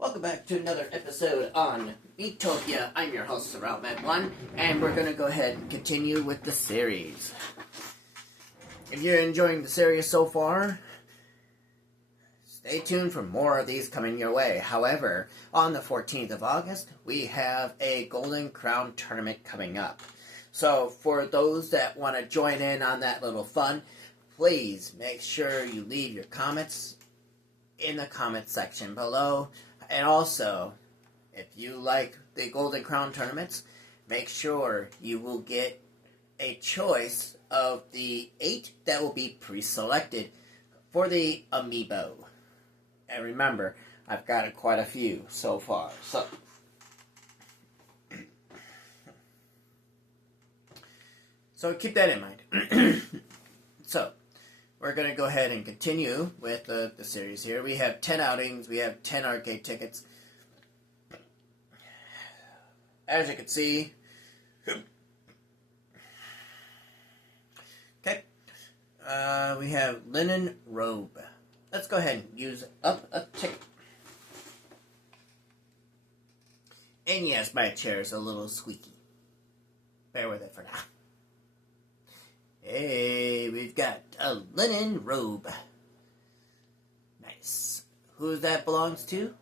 Welcome back to another episode on Miitopia. I'm your host, Surroundman1, and we're going to go ahead and continue with the series. If you're enjoying the series so far, stay tuned for more of these coming your way. However, on the 14th of August, we have a Golden Crown tournament coming up. So, for those that want to join in on that little fun, please make sure you leave your comments in the comment section below. And also, if you like the Golden Crown tournaments, make sure you will get a choice of the 8 that will be pre-selected for the amiibo. And remember, I've got quite a few so far. So keep that in mind. So, we're going to go ahead and continue with the series here. We have 10 outings. We have 10 arcade tickets. As you can see. Okay. We have linen robe. Let's go ahead and use up a ticket. And yes, my chair is a little squeaky. Bear with it for now. Hey, we've got a linen robe. Nice. Who that belongs to?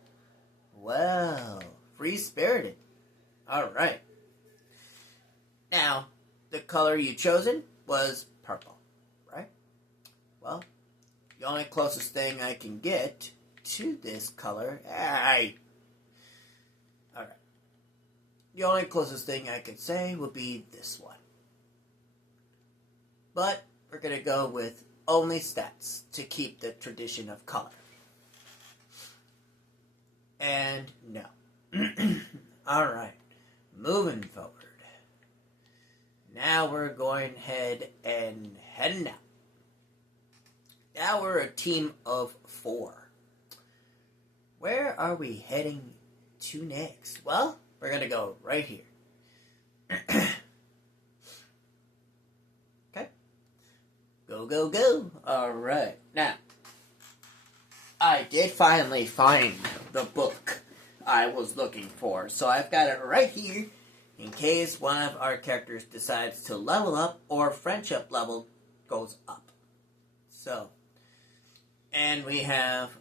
Well, free-spirited. Alright. Now, the color you chosen was purple, right? Well, the only closest thing I can get to this color... Alright. The only closest thing I could say would be this one. But we're going to go with only stats to keep the tradition of color. And no. Alright. Moving forward. Now we're going ahead and heading out. Now we're a team of 4. Where are we heading to next? Well, we're going to go right here. Go, go, go. Alright. Now, I did finally find the book I was looking for. So I've got it right here in case one of our characters decides to level up or friendship level goes up. So, and we have,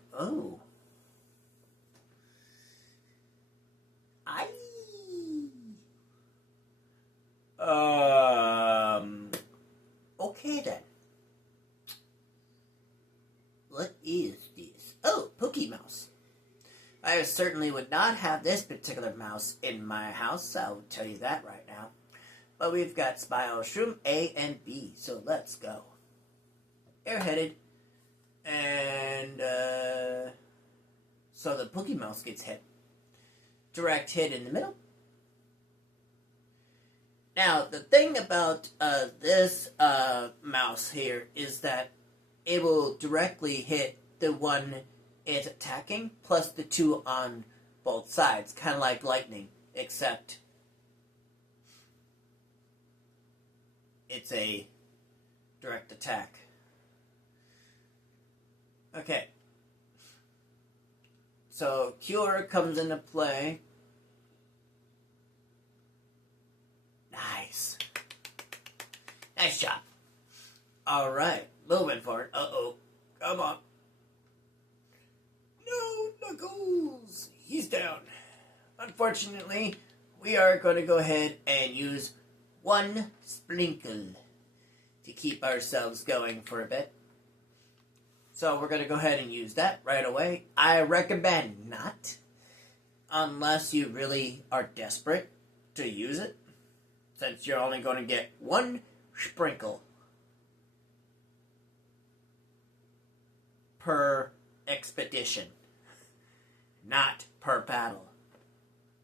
okay then. What is this? Oh, Pookie Mouse. I certainly would not have this particular mouse in my house, I'll tell you that right now. But we've got Spyro Shroom A and B, so let's go. Airheaded. And, so the Pookie Mouse gets hit. Direct hit in the middle. Now, the thing about this mouse here is that it will directly hit the one it's attacking, plus the 2 on both sides, kind of like lightning, except it's a direct attack. Okay. So, Cure comes into play. Nice. Nice shot. Alright, moving forward. Uh-oh. Come on. No, Knuckles! He's down. Unfortunately, we are going to go ahead and use 1 sprinkle to keep ourselves going for a bit. So we're going to go ahead and use that right away. I recommend not, unless you really are desperate to use it, since you're only going to get 1 sprinkle per expedition, not per battle.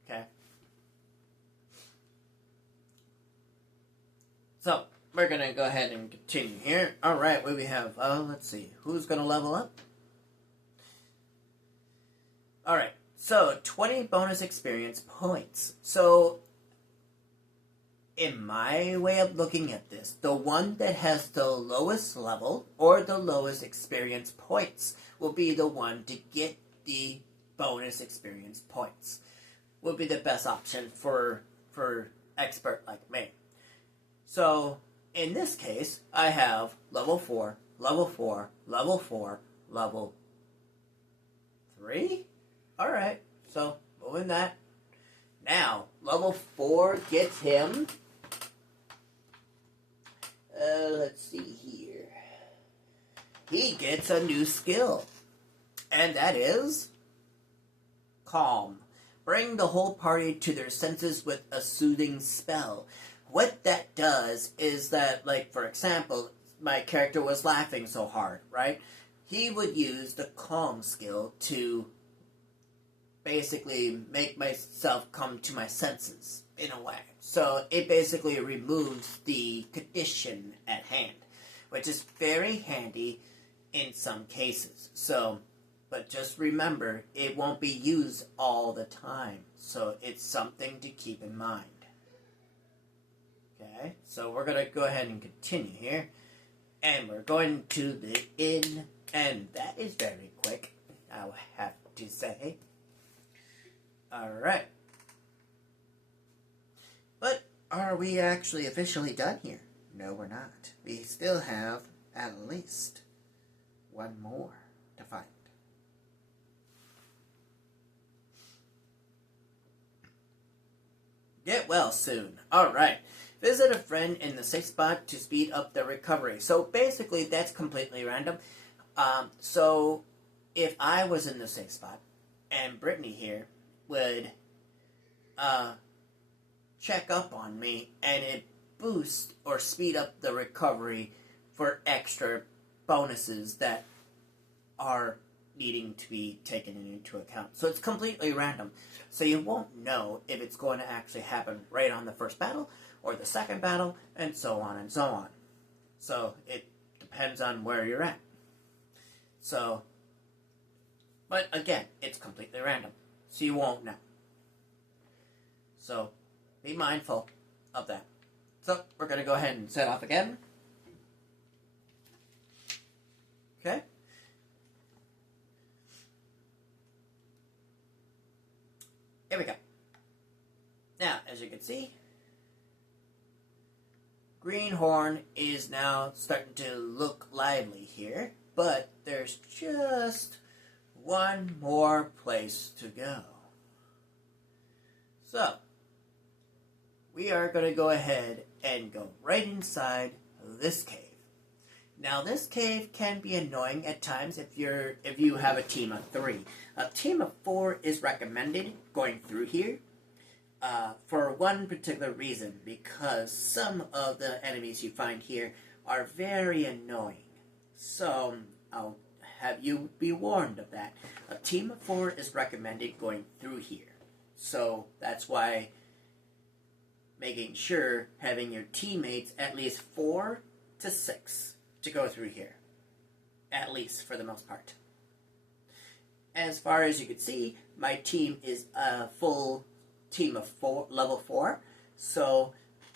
Okay? So, we're going to go ahead and continue here. Alright, what we have? Let's see. Who's going to level up? Alright, so 20 bonus experience points. So, in my way of looking at this, the one that has the lowest level or the lowest experience points will be the one to get the bonus experience points. Would be the best option for expert like me. So in this case, I have level 4, level 4, level 4, level 3. Alright, so moving that. Now, level 4 gets him. Let's see here. He gets a new skill. And that is Calm. Bring the whole party to their senses with a soothing spell. What that does is that, like, for example, my character was laughing so hard, right? He would use the Calm skill to basically make myself come to my senses, in a way. So it basically removes the condition at hand, which is very handy in some cases. So, but just remember, it won't be used all the time. So it's something to keep in mind. Okay, so we're going to go ahead and continue here. And we're going to the inn, and that is very quick, I will have to say. Alright. But are we actually officially done here? No, we're not. We still have at least one more to find. Get well soon. Alright. Visit a friend in the safe spot to speed up their recovery. So basically, that's completely random. So if I was in the safe spot, and Brittany here would check up on me, and it boost or speed up the recovery for extra bonuses that are needing to be taken into account. So it's completely random. So you won't know if it's going to actually happen right on the first battle or the second battle, and so on and so on. So it depends on where you're at. So, but again, it's completely random. So you won't know. So be mindful of that. So we're going to go ahead and set off again. Okay. Here we go. Now, as you can see, Greenhorn is now starting to look lively here, but there's just one more place to go. So, we are going to go ahead and go right inside this cave. Now, this cave can be annoying at times if you have a team of 3. A team of 4 is recommended going through here for one particular reason, because some of the enemies you find here are very annoying. So, I'll have you be warned of that. A team of 4 is recommended going through here. So, that's why making sure having your teammates at least 4 to 6 to go through here, at least for the most part. As far as you can see, my team is a full team of 4, level 4, so,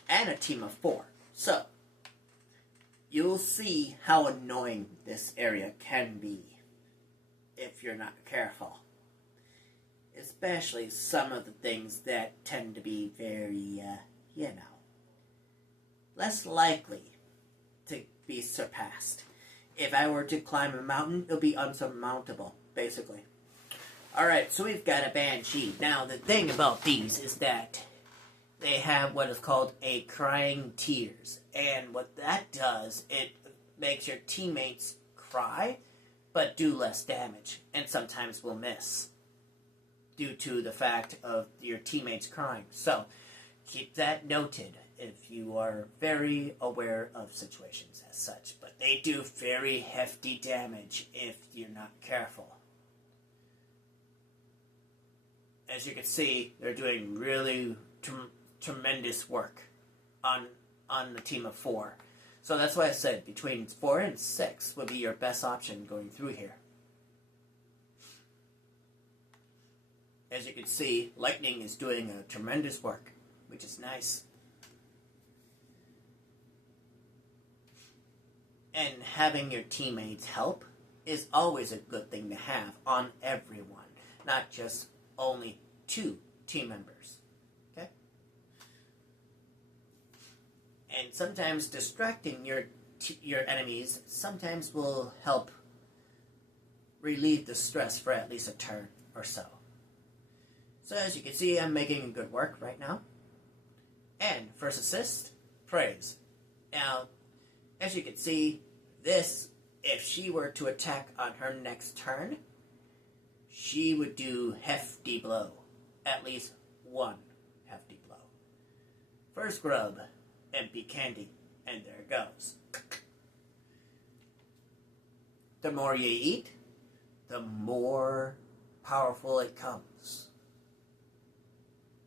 and a team of 4. So, you'll see how annoying this area can be if you're not careful. Especially some of the things that tend to be very, less likely to be surpassed. If I were to climb a mountain, it would be unsurmountable, basically. Alright, so we've got a Banshee. Now, the thing about these is that they have what is called a crying tears. And what that does, it makes your teammates cry, but do less damage, and sometimes will miss, due to the fact of your teammates crying. So, keep that noted if you are very aware of situations as such. But they do very hefty damage if you're not careful. As you can see, they're doing really tremendous work on the team of 4. So that's why I said between 4 and 6 would be your best option going through here. As you can see, Lightning is doing a tremendous work, which is nice. And having your teammates help is always a good thing to have on everyone. not just only 2 team members. Okay? And sometimes distracting your enemies sometimes will help relieve the stress for at least a turn or so. So as you can see, I'm making good work right now. And first assist, praise. Now, as you can see, this, if she were to attack on her next turn, she would do hefty blow. At least one hefty blow. First grub, empty candy, and there it goes. The more you eat, the more powerful it comes.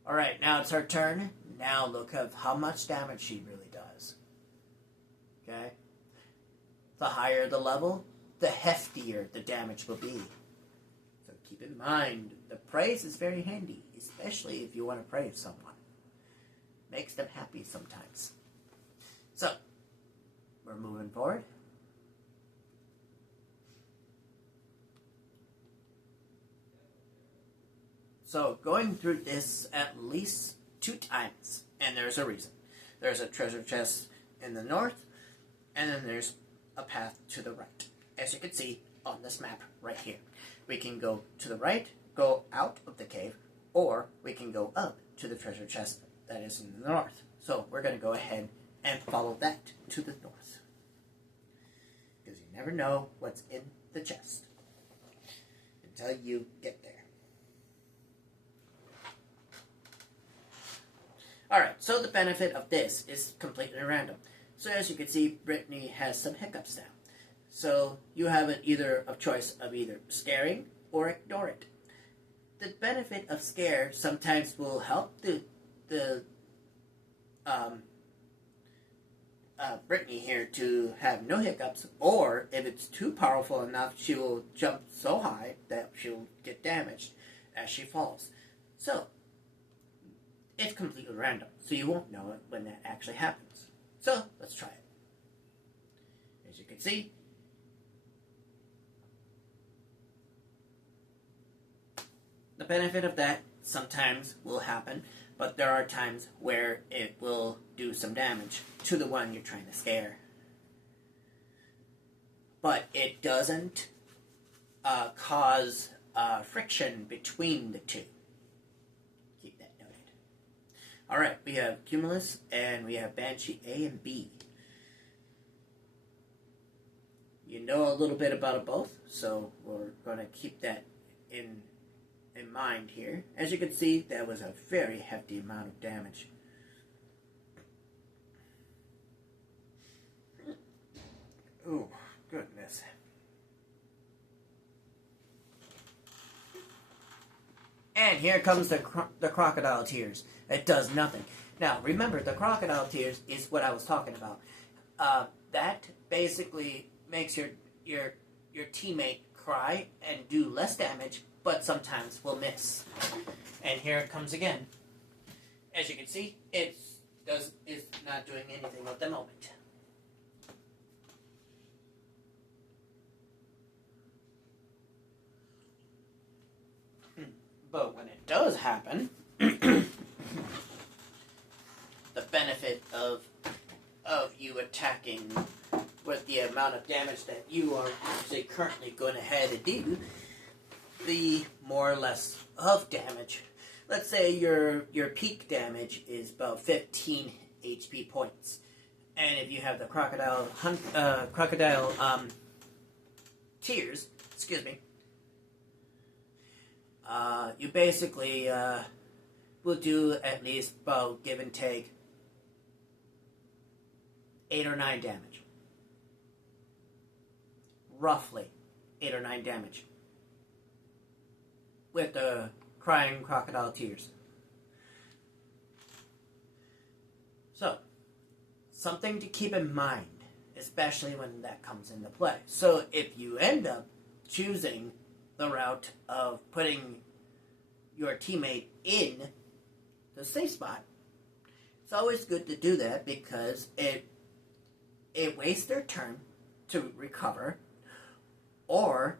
Alright, now it's her turn. Now look at how much damage she really does. Okay? The higher the level, the heftier the damage will be. So keep in mind, the praise is very handy, especially if you want to praise someone. Makes them happy sometimes. So, we're moving forward. So, going through this at least 2 times, and there's a reason. There's a treasure chest in the north, and then there's a path to the right. As you can see on this map right here. We can go to the right, go out of the cave, or we can go up to the treasure chest that is in the north. So, we're going to go ahead and follow that to the north. Because you never know what's in the chest until you get there. Alright, so the benefit of this is completely random. So as you can see, Brittany has some hiccups now. So you have an either of choice of either scaring or ignore it. The benefit of scare sometimes will help Brittany here to have no hiccups, or if it's too powerful enough, she will jump so high that she'll get damaged as she falls. So it's completely random, so you won't know it when that actually happens. So, let's try it. As you can see, the benefit of that sometimes will happen, but there are times where it will do some damage to the one you're trying to scare. But it doesn't cause friction between the two. Alright, we have Cumulus and we have Banshee A and B. You know a little bit about them both, so we're going to keep that in mind here. As you can see, that was a very hefty amount of damage. Oh, goodness. And here comes the crocodile tears. It does nothing. Now, remember, the crocodile tears is what I was talking about. That basically makes your teammate cry and do less damage, but sometimes will miss. And here it comes again. As you can see, it's not doing anything at the moment. But when it does happen, the benefit of you attacking with the amount of damage that you are actually currently going ahead and do, the more or less of damage. Let's say your peak damage is about 15 HP points, and if you have the crocodile tears, excuse me. You basically will do at least about, give and take, 8 or 9 damage. Roughly 8 or 9 damage. With the crying crocodile tears. So, something to keep in mind, especially when that comes into play. So, if you end up choosing the route of putting your teammate in the safe spot, it's always good to do that because it wastes their turn to recover, or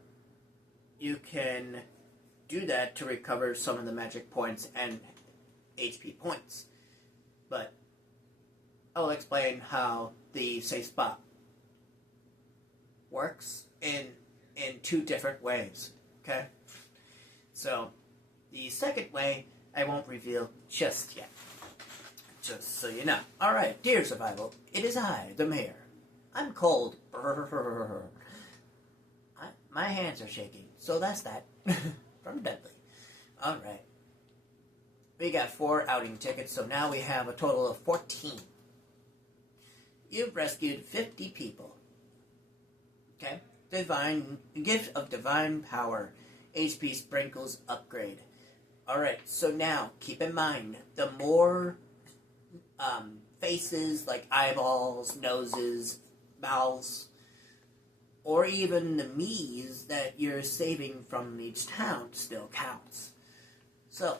you can do that to recover some of the magic points and HP points. But I'll explain how the safe spot works in two different ways. Okay? So, the second way I won't reveal just yet. Just so you know. Alright, dear survival, it is I, the mayor. I'm cold. My hands are shaking, so that's that. From Dudley. Alright. We got 4 outing tickets, so now we have a total of 14. You've rescued 50 people. Okay? Gift of divine power. HP sprinkles upgrade. Alright, so now, keep in mind, the more faces, like eyeballs, noses, mouths, or even the me's that you're saving from each town still counts. So,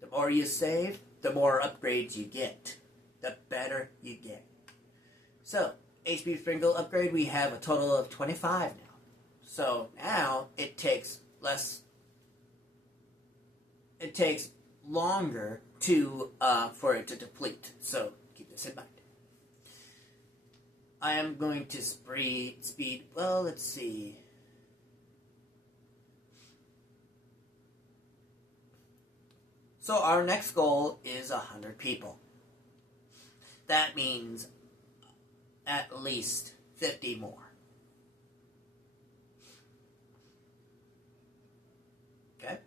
the more you save, the more upgrades you get. The better you get. So, HP Sprinkle upgrade, we have a total of 25 now. So, now it takes longer to for it to deplete. So, keep this in mind. I am going to speed, well, let's see. So our next goal is 100 people. That means at least 50 more. Okay?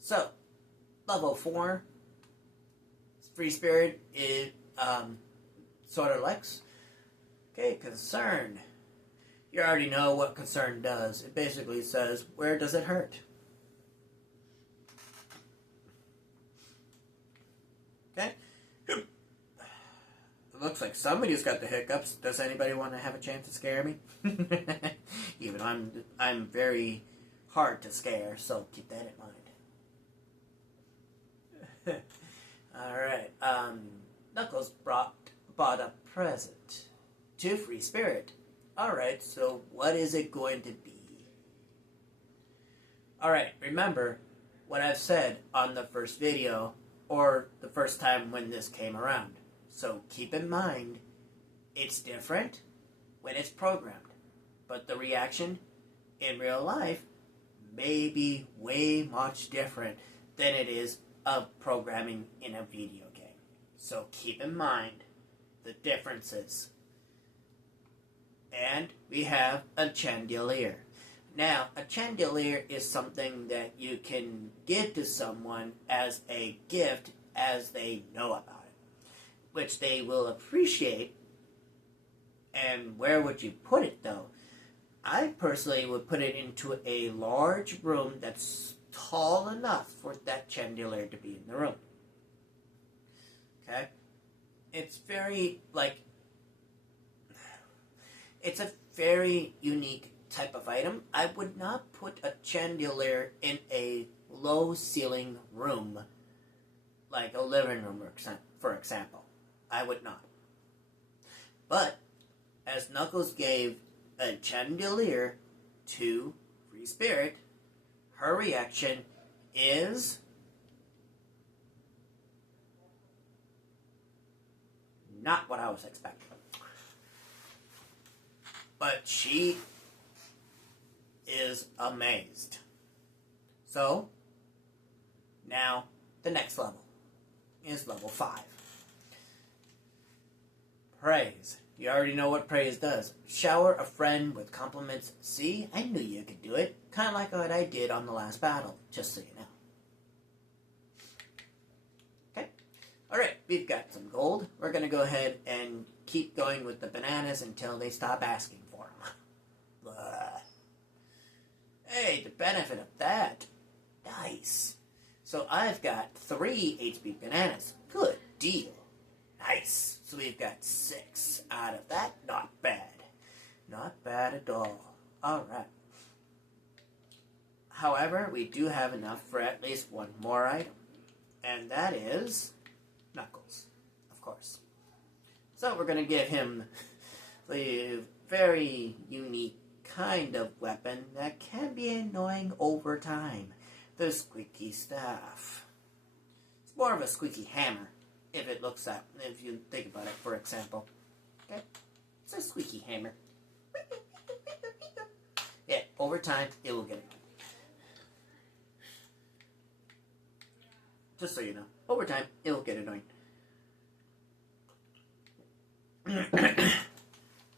So, level 4, Free Spirit is sort of likes. Okay, concern. You already know what concern does. It basically says, where does it hurt? Okay? It looks like somebody's got the hiccups. Does anybody want to have a chance to scare me? Even I'm very hard to scare, so keep that in mind. Alright, Knuckles bought a present to Free Spirit. Alright, so what is it going to be? Alright, remember what I've said on the first video, or the first time when this came around. So keep in mind, it's different when it's programmed. But the reaction in real life may be way much different than it is of programming in a video game. So keep in mind the differences. And we have a chandelier. Now, a chandelier is something that you can give to someone as a gift as they know about it, which they will appreciate. And where would you put it, though? I personally would put it into a large room that's tall enough for that chandelier to be in the room. Okay? It's very, it's a very unique type of item. I would not put a chandelier in a low-ceiling room, like a living room, for example. I would not. But, as Knuckles gave a chandelier to Free Spirit, her reaction is not what I was expecting. But she is amazed. So, now the next level is level 5. Praise. You already know what praise does. Shower a friend with compliments. See, I knew you could do it. Kind of like what I did on the last battle, just so you know. Okay. Alright, we've got some gold. We're going to go ahead and keep going with the bananas until they stop asking for them. Hey, the benefit of that. Nice. So I've got 3 HP bananas. Good deal. Nice. So we've got 6 out of that. Not bad. Not bad at all. Alright. However, we do have enough for at least one more item. And that is Knuckles, of course. So we're going to give him the very unique kind of weapon that can be annoying over time. the squeaky staff. It's more of a squeaky hammer, if you think about it, for example. Okay? It's a squeaky hammer. Yeah, over time, it will get it. Just so you know, over time, it will get annoying.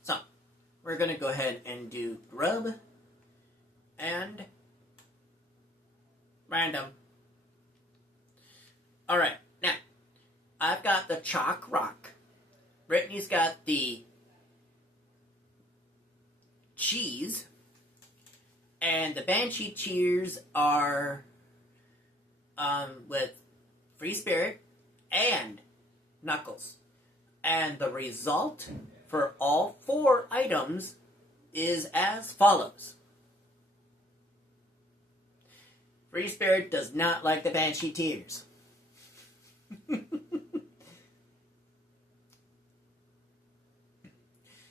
So, we're going to go ahead and do grub and random. Alright, now, I've got the chalk rock. Brittany's got the cheese. And the Banshee cheers are with Free Spirit and Knuckles. And the result for all 4 items is as follows. Free Spirit does not like the Banshee tears.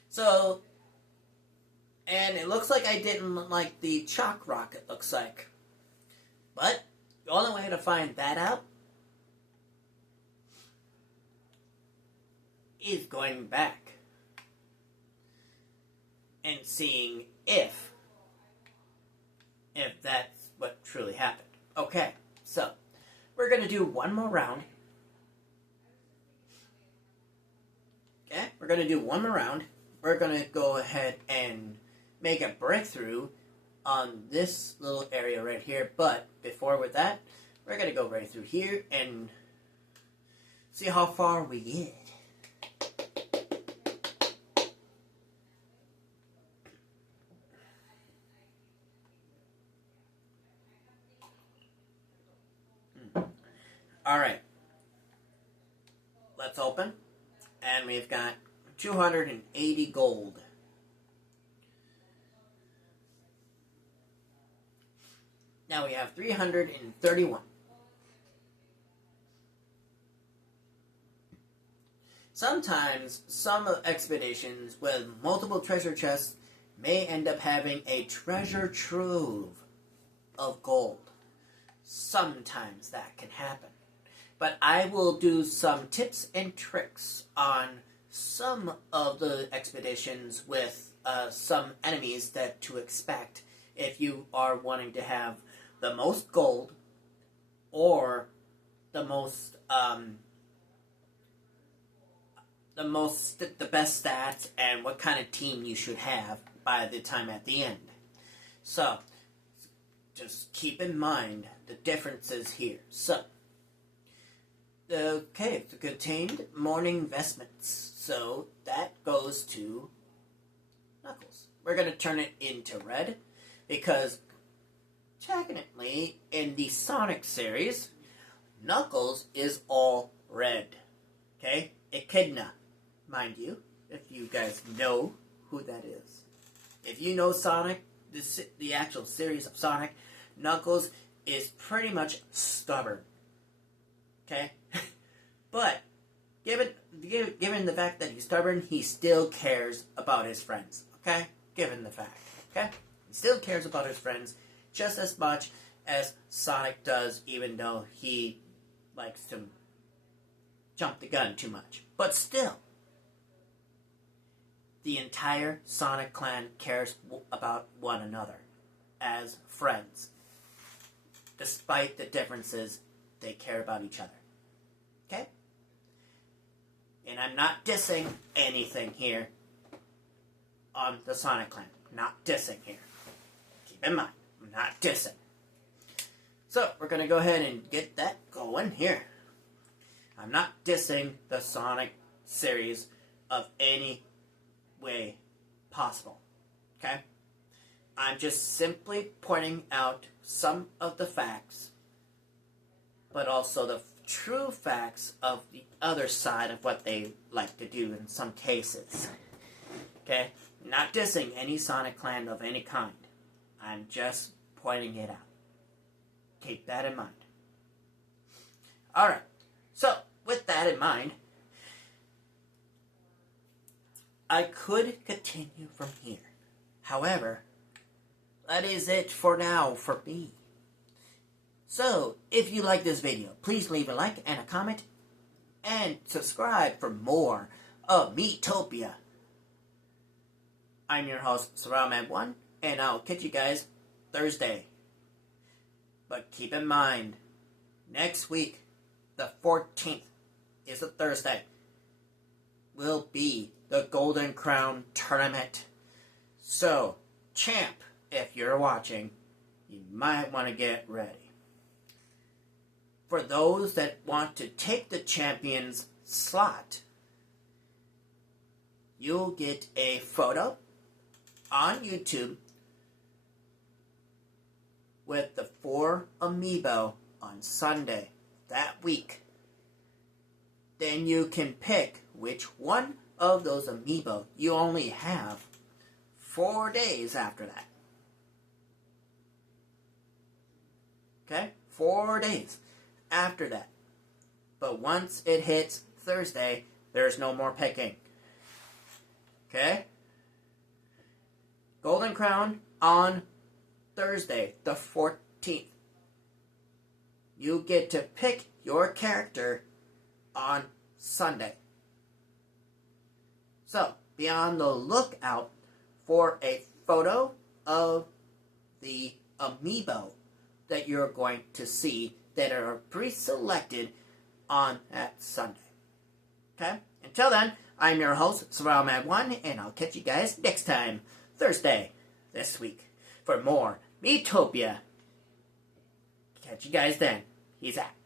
So, and it looks like I didn't like the chalk rock, it looks like. But the only way to find that out is going back and seeing if that's what truly happened. Okay, so we're going to do one more round. Okay, we're going to do one more round. We're going to go ahead and make a breakthrough on this little area right here. But before with that, we're going to go right through here and see how far we get. Alright. Let's open. And we've got 280 gold. Now we have 331. Sometimes some expeditions with multiple treasure chests may end up having a treasure trove of gold. Sometimes that can happen. But I will do some tips and tricks on some of the expeditions with some enemies that to expect if you are wanting to have the most gold or the best stats and what kind of team you should have by the time at the end. So just keep in mind the differences here. So okay, the contained morning vestments. So that goes to Knuckles. We're going to turn it into red because technically in the Sonic series, Knuckles is all red. Okay? Echidna, mind you, if you guys know who that is. If you know Sonic, the actual series of Sonic, Knuckles is pretty much stubborn. Okay? But given the fact that he's stubborn, he still cares about his friends. Okay? Given the fact. Okay? He still cares about his friends just as much as Sonic does, even though he likes to jump the gun too much. But still, the entire Sonic clan cares about one another as friends. Despite the differences, they care about each other. Okay? And I'm not dissing anything here on the Sonic clan. Not dissing here. Keep in mind, I'm not dissing. So, we're going to go ahead and get that going here. I'm not dissing the Sonic series of any way possible. Okay? I'm just simply pointing out some of the facts, but also the true facts of the other side of what they like to do in some cases. Okay? Not dissing any Sonic clan of any kind. I'm just pointing it out. Keep that in mind. Alright. So, with that in mind, I could continue from here. However, that is it for now for me. So, if you like this video, please leave a like and a comment, and subscribe for more of Miitopia. I'm your host, SurroundMan1, and I'll catch you guys Thursday. But keep in mind, next week, the 14th, is a Thursday, will be the Golden Crown Tournament. So, champ, if you're watching, you might want to get ready. For those that want to take the champion's slot, you'll get a photo on YouTube with the 4 amiibo on Sunday that week. Then you can pick which one of those amiibo. You only have 4 days after that. Okay? 4 days after that. But once it hits Thursday, there's no more picking. Okay? Golden Crown on Thursday, the 14th. You get to pick your character on Sunday. So, be on the lookout for a photo of the amiibo that you're going to see that are pre-selected on that Sunday. Okay? Until then, I'm your host, SurroundMan1, and I'll catch you guys next time, Thursday, this week, for more Miitopia. Catch you guys then. Peace out.